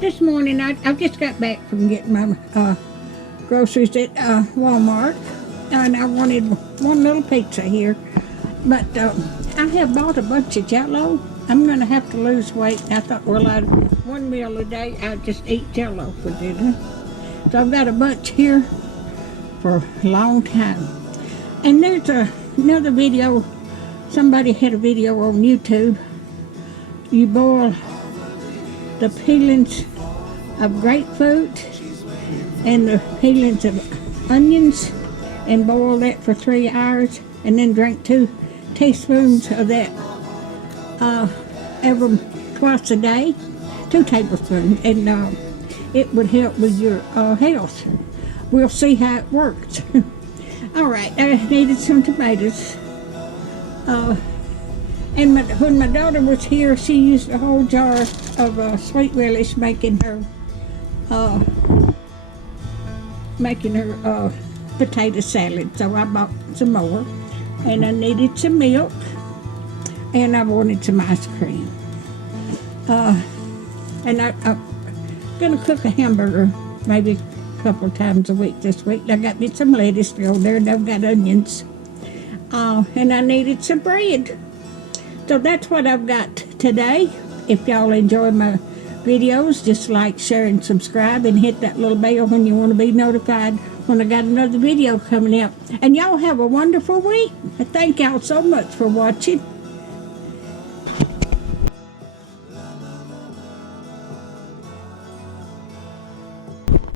This morning I just got back from getting my groceries at Walmart, and I wanted one little pizza here. But I have bought a bunch of Jell-O. I'm going to have to lose weight. I thought, well, one meal a day, I'd just eat Jell-O for dinner. So I've got a bunch here for a long time. And there's another video. Somebody had a video on YouTube. You boil the peelings of grapefruit and the peelings of onions and boil that for 3 hours, and then drink 2 teaspoons of that every twice a day, 2 tablespoons, and it would help with your health. We'll see how it works. All right, I needed some tomatoes. And when my daughter was here, she used a whole jar of sweet relish making her potato salad. So I bought some more, and I needed some milk, and I wanted some ice cream. And I'm gonna cook a hamburger maybe a couple times a week this week. I got me some lettuce still there, and I've got onions. And I needed some bread. So that's what I've got today. If y'all enjoy my videos, just like, share, and subscribe, and hit that little bell when you want to be notified when I got another video coming out. And y'all have a wonderful week. Thank y'all so much for watching.